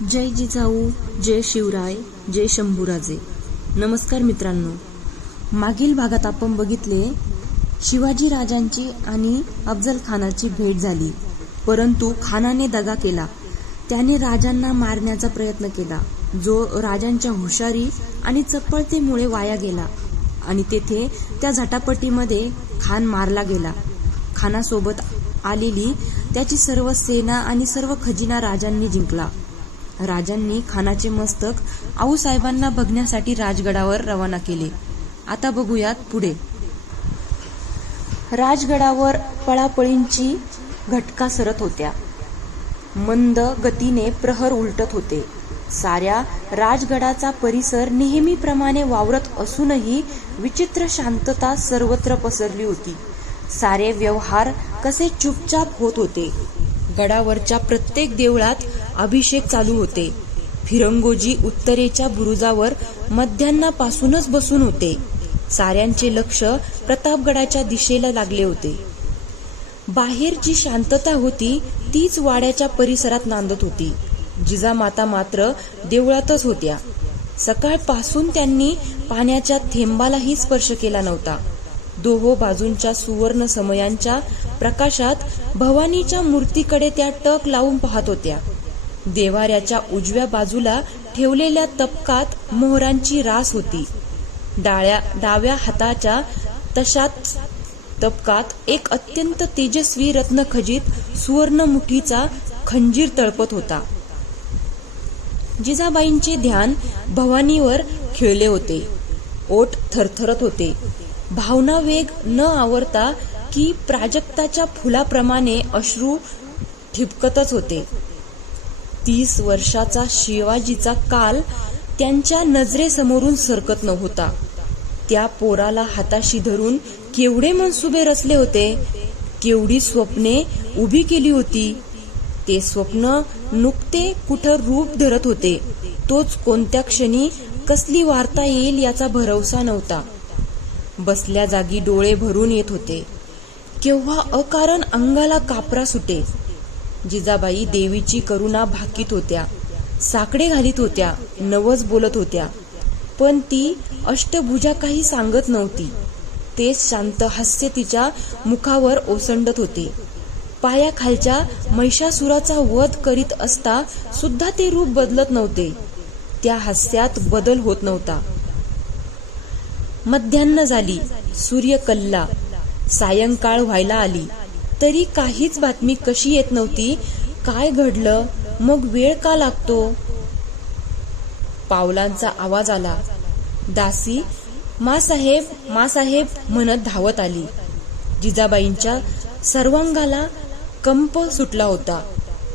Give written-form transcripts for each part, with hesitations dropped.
जय जिजाऊ, जय शिवराय, जय शंभूराजे. नमस्कार मित्रांनो. मागील भागात आपण बघितले शिवाजी राजांची आणि अफजल खानाची भेट झाली, परंतु खानाने दगा केला. त्याने राजांना मारण्याचा प्रयत्न केला, जो राजांच्या हुशारी आणि चपळतेमुळे वाया गेला आणि तेथे त्या झटापटीमध्ये खान मारला गेला. खानासोबत आलेली त्याची सर्व सेना आणि सर्व खजिना राजांनी जिंकला. राजांनी खानाचे मस्तक आऊसाहेबांना बघण्यासाठी राजगडावर रवाना केले. आता बघूयात पुढे. राजगडावर पळापळींची घटका सरत होत्या. मंद गतीने प्रहर उलटत होते. साऱ्या राजगडाचा परिसर नेहमीप्रमाणे वावरत असूनही विचित्र शांतता सर्वत्र पसरली होती. सारे व्यवहार कसे चुपचाप होत होते. गडावरच्या प्रत्येक देवळात अभिषेक चालू होते. फिरंगोजी उत्तरेच्या बुरुजावर मध्यान्नापासूनच बसून होते. साऱ्यांचे लक्ष प्रतापगडाच्या दिशेला लागले होते. बाहेर जी शांतता होती तीच वाड्याच्या परिसरात नांदत होती. जिजामाता मात्र देवळातच होत्या. सकाळपासून त्यांनी पाण्याच्या थेंबालाही स्पर्श केला नव्हता. दोहो बाजूंच्या सुवर्ण समयांच्या प्रकाशात भवानीच्या मूर्तीकडे त्या टक लावून पाहत होत्या. देवाऱ्याच्या उजव्या बाजूला ठेवलेल्या तबकात मोहरांची रास होती. डाव्या हाताच्या तशाच तबकात एक अत्यंत तेजस्वी रत्नखचित सुवर्ण मुठीचा खंजीर तळपत होता. जिजाबाईंचे ध्यान भवानीवर खिळले होते. ओठ थरथरत होते. भावना वेग न आवरता की प्राजक्ताच्या फुलाप्रमाणे अश्रू ठिपकतच होते. 30 वर्षाचा शिवाजीचा काल त्यांच्या नजरेसमोरून सरकत नव्हता. त्या पोराला हाताशी धरून केवढे मनसुबे रचले होते, केवढी स्वप्ने उभी केली होती. ते स्वप्न नुकते कुठं रूप धरत होते. तोच कोणत्या क्षणी कसली वार्ता येईल याचा भरवसा नव्हता. बसल्या जागी डोळे भरून येत होते. केव्हा अकारण अंगाला कापरा सुटे. जिजाबाई देवीची करुणा भाकीत होत्या. साकडे घालीत होत्या. नवस बोलत होत्या. पण ती अष्टभुजा काही सांगत नव्हती. तेच शांत हास्य तिच्या मुखावर ओसंडत होते. पायाखालच्या महिषासुराचा वध करीत असता सुद्धा ते रूप बदलत नव्हते. त्या हास्यात बदल होत नव्हता. मध्यान्ह झाली. सूर्य कलला. सायंकाळ व्हायला आली तरी काहीच बातमी कशी येत नव्हती. काय घडलं, मग वेळ का लागतो? पावलांचा आवाज आला. दासी मासाहेब मासाहेब म्हणत धावत आली. जिजाबाईंच्या सर्वांगाला कंप सुटला होता.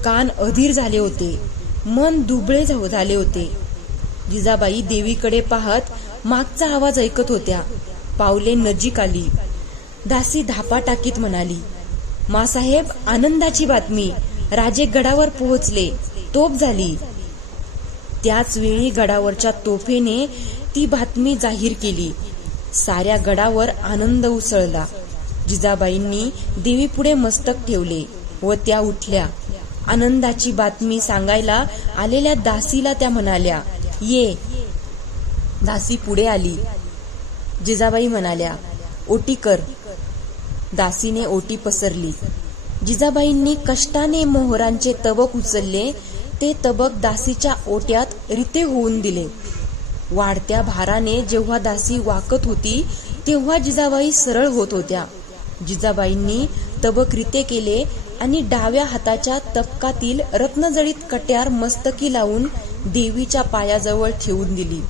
कान अधीर झाले होते. मन दुबळे झाले होते. जिजाबाई देवीकडे पाहत मागचा आवाज ऐकत होत्या. पावले नजीक आली. दासी धापा टाकीत म्हणाली, मासाहेब, आनंदाची बातमी. राजे गडावर पोहोचले. तोफ झाली. त्याच वेळी गडावरच्या तोफेने ती बातमी जाहीर केली. साऱ्या गडावर आनंद उसळला. जिजाबाईंनी देवीपुढे मस्तक ठेवले व त्या उठल्या. आनंदाची बातमी सांगायला आलेल्या दासीला त्या म्हणाल्या, ये. दासी पुढे आली. जिजाबाई म्हणाल्या, ओटी कर. दासीने ओटी पसरली. जिजाबाईंनी कष्टाने मोहरांचे तबक उचलले. ते तबक दासीच्या ओट्यात रिते होऊन दिले. वाढत्या भाराने जेव्हा दासी वाकत होती तेव्हा जिजाबाई सरळ होत होत्या. जिजाबाईंनी तबक रिते केले आणि डाव्या हाताच्या तबकातील रत्नजडित कट्यार मस्तकी लावून देवीच्या पायाजवळ ठेवून दिली.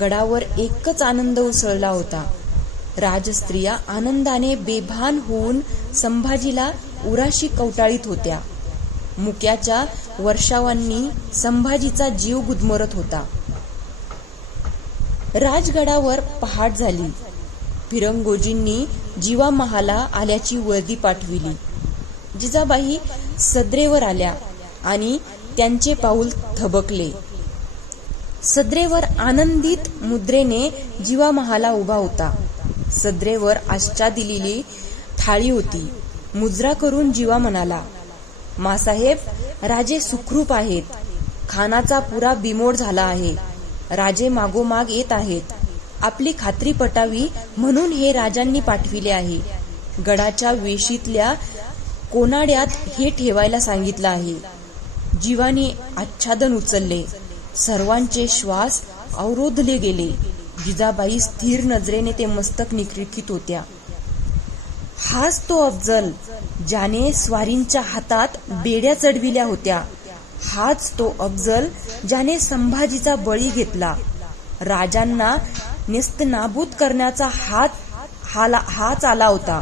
गडावर एकच आनंद उसळला होता. राजस्त्रिया आनंदाने बेभान होऊन संभाजीला उराशी कवटाळीत होत्या. मुक्याच्या वर्षावांनी संभाजीचा जीव गुदमरत होता. राजगडावर पहाट झाली. फिरंगोजींनी जीवामहाला आल्याची वर्दी पाठविली. जिजाबाई सद्रेवर आल्या आणि त्यांचे पाऊल थबकले. सद्रेवर आनंदित मुद्रेने जीवामहाला उभा होता. सद्रेवर आश्चा दिलेली थाळी होती. मुजरा करून जीवा म्हणाला, मासाहेब, राजे सुखरूप आहेत. खानाचा पुरा बिमोड झाला आहे. राजे मागोमाग येत आहेत. आपली खात्री पटावी म्हणून हे राजांनी पाठविले आहे. गडाच्या वेशीतल्या कोनाड्यात हे ठेवायला सांगितलं आहे. जीवानी आच्छादन उचलले. सर्वांचे श्वास अवरोधले गेले. जिजाबाई स्थिर नजरेने ते मस्तक निरीक्षित होत्या. हाच तो अफजल ज्याने स्वारींच्या हातात बेड्या चढविल्या होत्या. हाच तो अफजल ज्याने संभाजीचा बळी घेतला. राजांना नेस्तनाबूत करण्याचा हाच आला होता.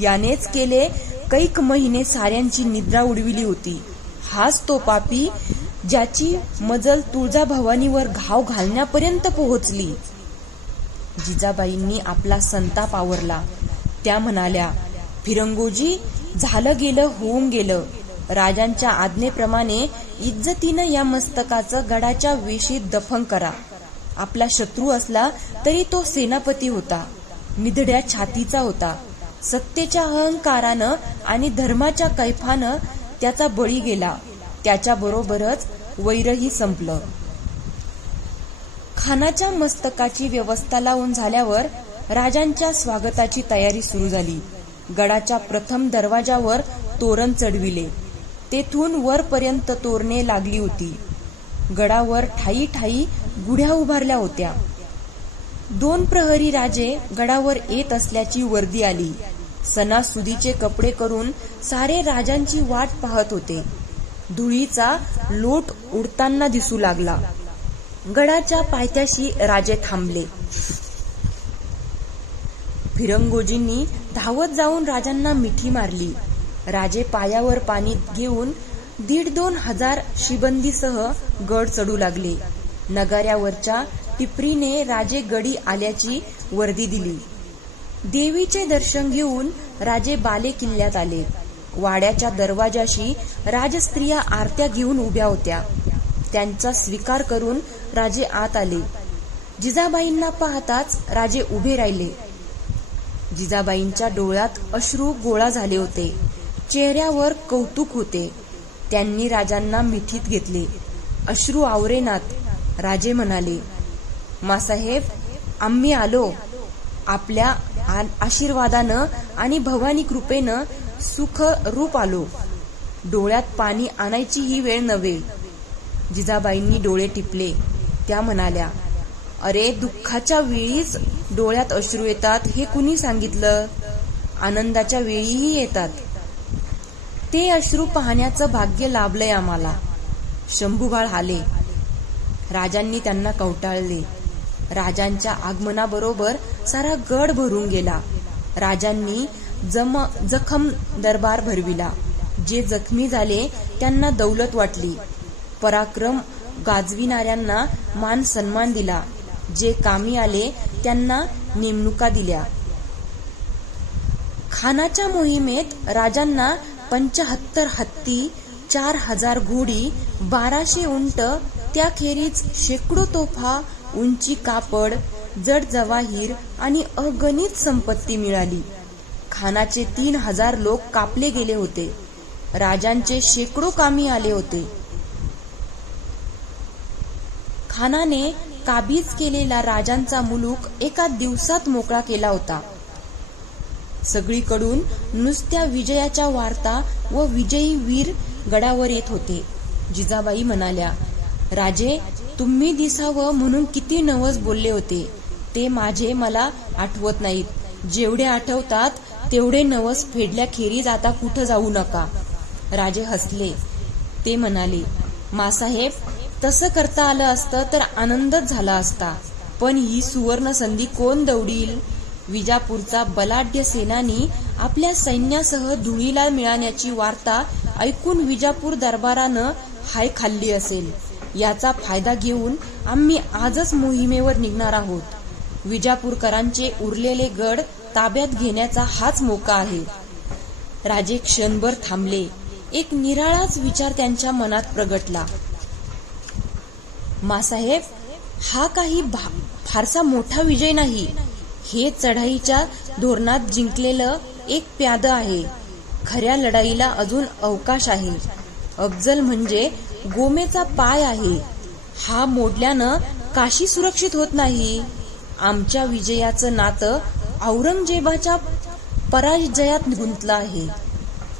यानेच गेले कैक महिने साऱ्यांची निद्रा उडविली होती. हाच तो पापी ज्याची मजल तुळजाभवानीवर घाव घालण्यापर्यंत पोहोचली. जिजाबाईंनी आपला संताप आवरला. त्या म्हणाल्या, फिरंगोजी, झालं गेलं होऊन गेलं. राजांच्या आज्ञेप्रमाणे इज्जतीनं या मस्तकाचं गडाच्या वेशीत दफन करा. आपला शत्रू असला तरी तो सेनापती होता. निधड्या छातीचा होता. सत्तेच्या अहंकारानं आणि धर्माच्या कैफानं त्याचा बळी गेला. त्याच्याबरोबरच वैरही संपलं. खानाच्या मस्तकाची व्यवस्था लावून झाल्यावर राजांच्या स्वागताची तयारी सुरू झाली. गडाच्या प्रथम दरवाजावर तोरण चढविले. तेथून वरपर्यंत तोरणे लागली होती. गडावर ठायी ठायी गुढ्या उभारल्या होत्या. 2 प्रहरी राजे गडावर येत असल्याची वर्दी आली. सणासुदीचे कपडे करून सारे राजांची वाट पाहत होते. धुळीचा लोट उडताना दिसू लागला. गडाच्या पायथ्याशी राजे थांबले. फिरंगोजींनी धावत जाऊन राजांना मिठी मारली. राजे पायावर पाणी घेऊन 1,500-2 हजार शिबंदीसह गड चढू लागले. नगाऱ्यावरच्या टिपरीने राजे गडी आल्याची वर्दी दिली. देवीचे दर्शन घेऊन राजे बाले किल्ल्यात आले. वाड्याच्या दरवाजाशी राजस्त्रिया आरत्या घेऊन उभ्या होत्या. त्यांचा स्वीकार करून राजे आत आले. जिजाबाईंना पाहताच राजे उभे राहिले. जिजाबाईंच्या डोळ्यात अश्रू गोळा झाले होते. चेहऱ्यावर कौतुक होते. त्यांनी राजांना मिठीत घेतले. अश्रू आवरेनात. राजे म्हणाले, मासाहेब, आम्ही आलो. आपल्या आशीर्वादानं आणि भवानी कृपेनं सुख रूप आलो. डोळ्यात पाणी आणायची ही वेळ नव्हे. जिजाबाईंनी डोळे टिपले. त्या म्हणाल्या, अरे, दुःखाच्या वेळीच डोळ्यात अश्रू येतात हे कुणी सांगितलं? आनंदाच्या वेळीही येतात. ते अश्रू पाहण्याचं भाग्य लाभलंय आम्हाला. शंभूबाळ आले. राजांनी त्यांना कवटाळले. राजांच्या आगमनाबरोबर सारा गड भरून गेला. राजांनी जखम दरबार भरविला. जे जखमी झाले त्यांना दौलत वाटली. पराक्रम गाजविणाऱ्यांना मान सन्मान दिला. जे कामी आले त्यांना नेमणुका दिल्या. खानाच्या मोहिमेत राजांना 75 हत्ती, 4000 घोडी, 1200 उंट, त्याखेरीज शेकडो तोफा, उंची कापड, जड जवाहीर आणि अगणित संपत्ती मिळाली. खानाचे 3000 लोक कापले गेले होते. राजांचे शेकडो कामी आले होते. खानाने काबीज केलेला राजांचा मुलूक एका दिवसात मोकळा केला होता. सगळीकडून नुसत्या विजयाच्या वार्ता व विजयी वीर गडावर येत होते. जिजाबाई म्हणाल्या, राजे, तुम्ही दिसावं म्हणून किती नवस बोलले होते ते माझे मला आठवत नाहीत. जेवढे आठवतात तेवढे नवस फेडल्याखेरीज आता कुठं जाऊ नका. राजे हसले. ते म्हणाले, मासाहेब, तसं करता आलं असतं तर आनंदच झाला असता. पण ही सुवर्ण संधी कोण दवडील? विजापूरचा बलाढ्य सेनानी आपल्या सैन्यासह धुळीला मिळाल्याची वार्ता ऐकून विजापूर दरबारानं हाय खाल्ली असेल. याचा फायदा घेऊन आम्ही आजच मोहिमेवर निघणार आहोत. विजापूरकरांचे उरलेले गड ताब्यात घेण्याचा हाच मोका आहे. राजे क्षणभर थांबले. एक निराळाच विचार त्यांच्या मनात प्रगटला. मासाहेब, हा काही फारसा मोठा विजय नाही. हे चढाईच्या धोरणात जिंकलेलं एक प्याद आहे. खऱ्या लढाईला अजून अवकाश आहे. अफजल म्हणजे गोमेचा पाय आहे. हा मोडल्यानं काशी सुरक्षित होत नाही. आमच्या विजयाचं नातं औरंगजेबाच्या पराजयात गुंतलं आहे.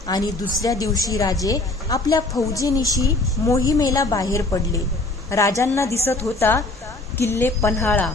आणि दुसऱ्या दिवशी राजे आपल्या फौजेनिशी मोहिमेला बाहेर पडले. राजांना दिसत होता किल्ले पन्हाळा